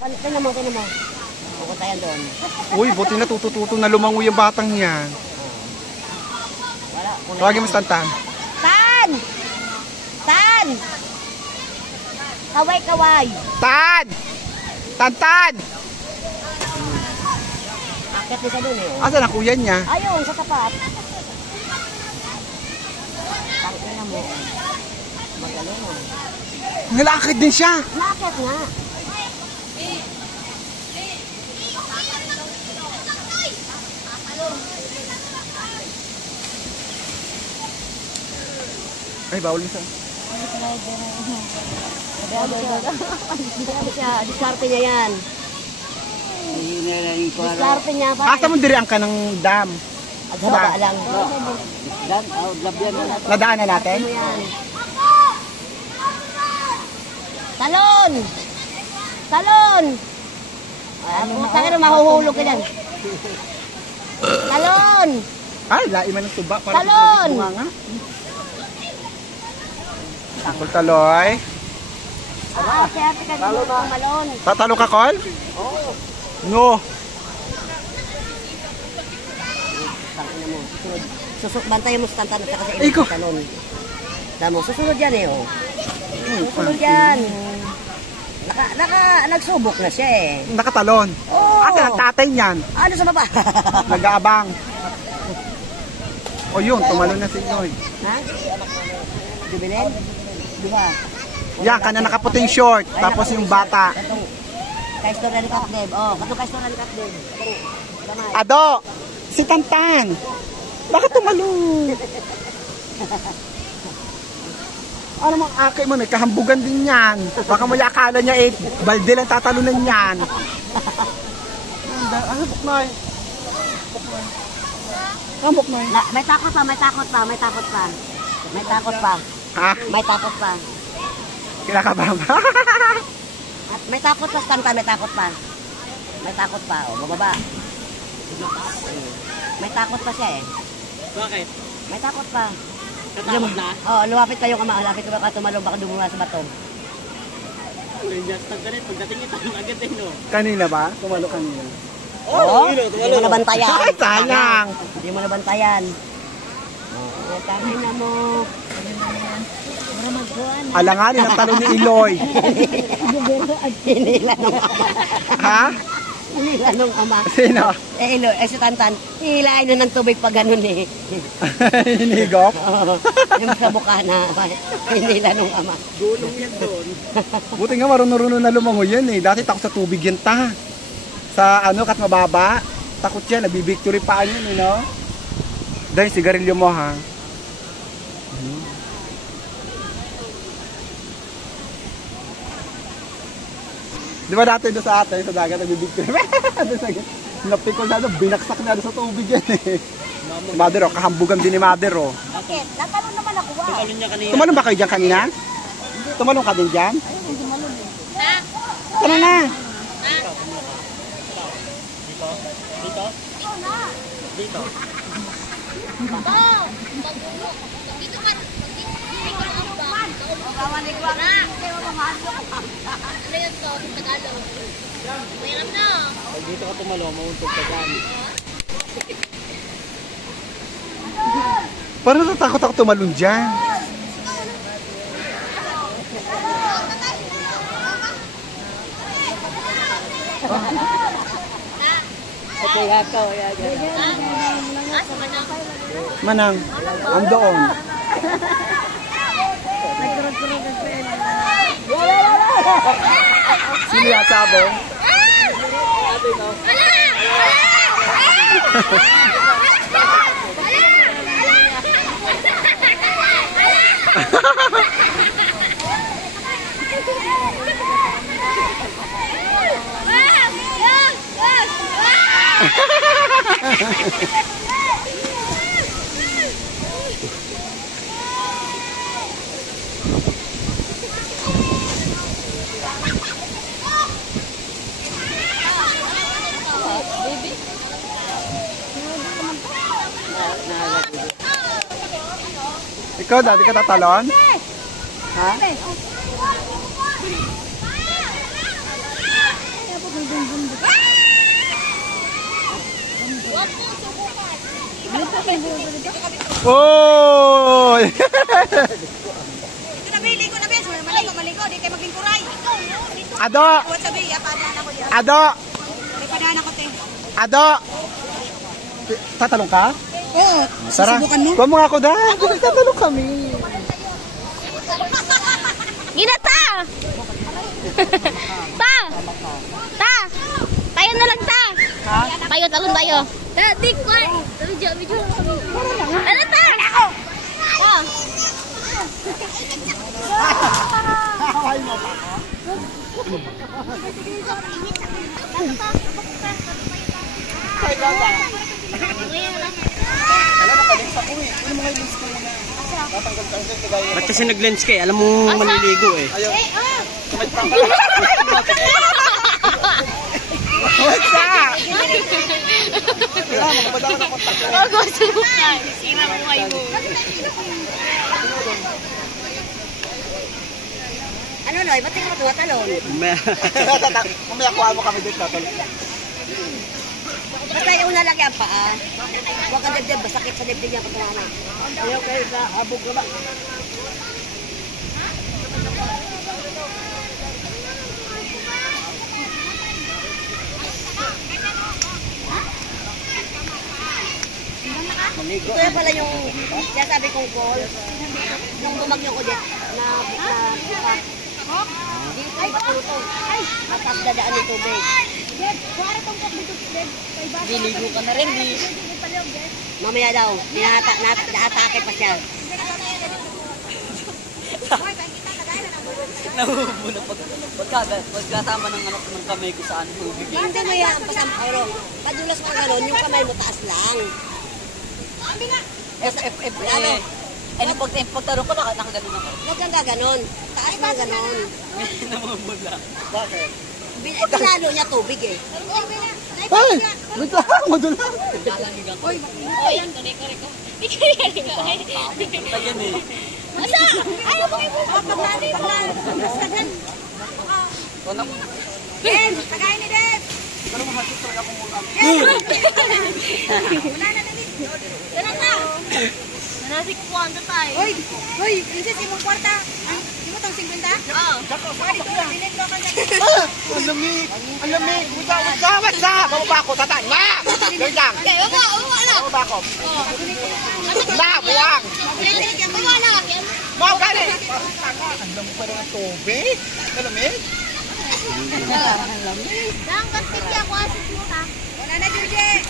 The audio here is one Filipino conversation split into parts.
Tingnan mo. Pupunta yan doon. Uy, buti natututo na lumangoy yung batang yan. Wala. Tawagin mo si Tantan. Tan! Tan! Kaway! Tan! Tantan! Akit din sa doon eh. Asan ang kuya niya? Ayun, sa tapat. Tangina mo. Magaling mo. Nalakad din siya. Nakit nga. Ay, bawal mo siya. Diskarte niya yan. Diskarte niya. Asa mo diri ang kanang dam? At baba lang. Nadaanan natin? Talon! Tangina, mahuhulog ka dyan. Talon! Ay, lai man ang tuba. Talon! Takol taloy. Kaya ka dito malon. Tatalo ka, Col? Oo. No. Tangina mo. Bantayan mo sa tantan at saka sa Iko. talon. Damo, susunod yan eh. Oh. Susunod yan. Nagsubok na siya eh. Nakatalon. Oo. Asa ang tatay niyan? Ano sa baba? Nag-aabang. O yun, tumalon na si Noy. Ha? Jubilin? Diba? Yan, kanya nakaputing short. Tapos yung bata. Kay Storel Katdeb. Oh, katong kay Storel Katdeb. Ado! Si Tantan! Bakit tumalon? Ano mga akay mo, nagkahambugan din yan. Baka mo akala niya balde lang tatalunan yan. Ano, Buknoy? Ano, Buknoy? May takot pa. Ha? May takot pa. Kinakabahan ba? At may takot pa, Tantan, may takot pa. O, bababa. May takot pa siya eh. Bakit? May takot pa. Katakot na? Oo, lumapit kayo lumapit ka baka tumalong, baka dumula sa bato. Just ganit, pagdating ito, agad din, no? Kanina ba? Tumalo kanina. Oo, hindi mo nabantayan. Sayang! Hindi mo nabantayan. Oo, tama na mo. Alanganin ang talo ni Iloy. Hinila nung ama. Ha? Hinila nung ama. Sino? Iloy, si Tantan, hilain na ng tubig pa ganun eh. Hinigop? Oo, yung sa bukana. Hinila nung ama. Gulong yan doon. Buti nga marunong na lumangoy yan eh. Dati takot sa tubig yan ta. Sa ano, kat mababa. Takot yan, nabibictory pa yun, you know? Dahil sigarilyo mo ha. Di ba dati doon sa atin, sa dagat, nagbibigtiri? Napikol na doon, binaksak na doon sa tubig yan eh. Si Mother, kahambugan din ni Mother. Bakit? Tatalon naman ako ba? Tumalon niya kanina. Tumalon ba kayo dyan kanina? Tumalon ka din dyan? Ayun, hindi tumalon eh. Tara na! Dito? Dito? Pag dito ka tumalo, mauntog ka dyan. Parang natatakot ako tumalon dyan. Okay, ako. Manang, andoon. Sino yataabo? Ikaw, dati ka tatalon? Ha? Oh! Ito na, Billy ko na, Bes. Maligo. Di kayo magbingkuray. Ado! Huwag sabi, padaan ako diyan. Ado! May padaan ako, te. Ado! Tatalong ka? Oo. Tara. Kuha mo nga ako dahil. Tatalong kami. Ginata! Ta! Ta! Tayo na lang, ta! Tayo, talon tayo. Ta, di ko. Video. Ano, ta? Ta! Ba't kasi nag-lens ka eh? Alam mo maliligo eh. What's up? Oh, gusto mo ka. Sira mo kayo mo. Ano, Noy? Ba't ikaw tumatalon? Mamaya kuha mo kami dito. Basta yung nalaki ang paa. Huwag kang dibdib. Basakit sa dibdib niya patunganan. Ayaw kayo sa habog ka ba? Ito yan pala yung sinasabi kong call. Nung bumagyo ko dito na buka. Dito ay bakuto. Matas dadaan ng tubig. Diligo ka na rin, di. Mamaya daw, naatake pa siya. Nahuhubula pagkasama ng anak ng kamay ko saan tubig. Hindi mo yan, pasampero. Padulas ka gano'n, yung kamay mo taas lang. Ano pagtanong ko nakaganon ako. Huwag kang gaganon. Taas lang ganon. Namumula. Bakit? Pinalo niya tubig eh. Ay! Wait lang! Madulang! Oy, kare ko. Ayan eh. Masa? Ayaw mo kayo. Den, tagay ni Den. Ganun na. Nanasik kwanta tayo. Hoy, princess, imong kwarta. Imo tong 50? Oo. Ang lamig! Ang lamig! What's up? Bababa ako, tatay! Ma! Gawin lang! Okay, wala. Bababa ako! La! Buwang! Wala. Mau gani! Ang lamig pa rin ang tubig! Ang lamig? Dang kasih dia aku asik kita. Wala na, George.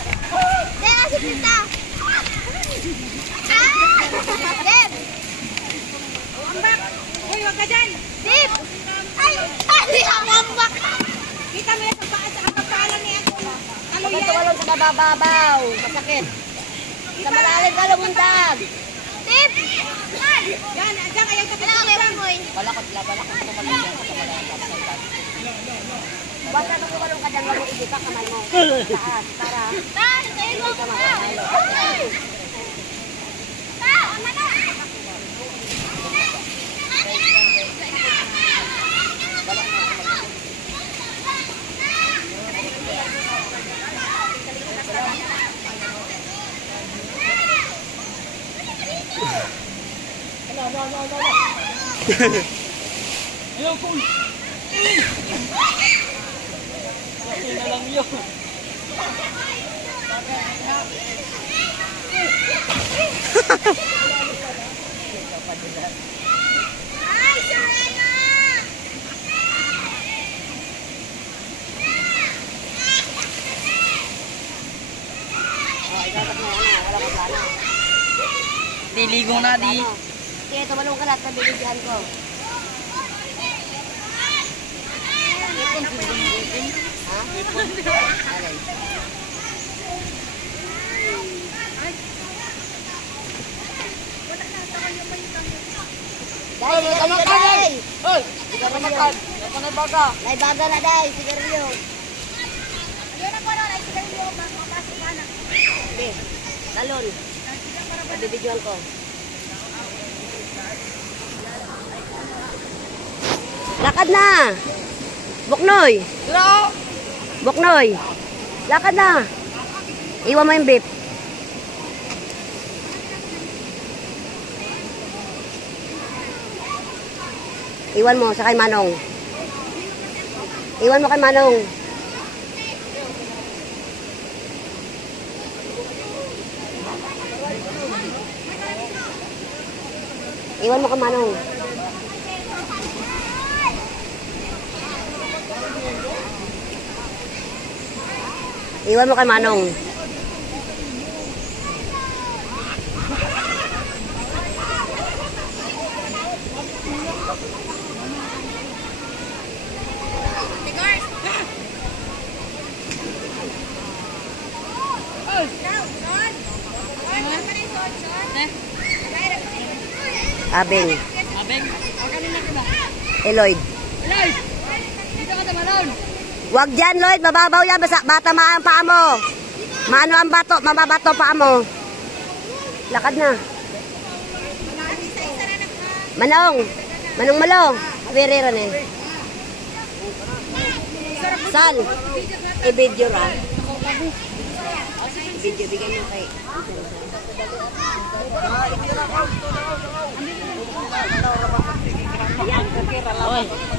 Dia asik kita. Deb. Ambak. Hoy, wag ka dyan. Deb. Ay, ako ambak. Kita mo yan sa paa, sa kapalan niya ako. Ano Pag yan? tumalon sa bababaw, masakit. Sa malalim ka lumundag. Deb. Yan, dyan kayo sa Wala kami boy. Balakot tumalon yan sa malalim. Basta nung tumalong ka dyan, wag mo ibita kamay mo. Taas, para. Ta, tayo ko na. Ta, mana? Ayaw ko. Kasi na lang yun. Ay, Serena. Diligo na di. Sige, tumalong ka lahat, nabibigyan ko. Ha? Alay. Dahil, tama ka, Day! Hoy! Ikaw na makan. Ikaw na baga. Naibaga na, Day, sigarilyo. Ayun ako na, ay sigarilyo, mapasok ka na. Hindi, talon. Nabibigyan ko. Lakad na! Buknoy! Buknoy! Lakad na! Iwan mo yung beef. Iwan mo sa kay Manong. Iwan mo kay Manong. Iwan mo kay Manong. Iwan mo kay Manong. Abeng. Abeng, Lloyd. dito ka naman. Wag dyan, Lloyd. Mababaw yan. Bata ang paa mo. Maano ang bato? Mababato paa mo. Lakad na. Manong. Manong malo. Verera na eh. Sal. I-video ra. Video, bigyan mo kay... Ayan,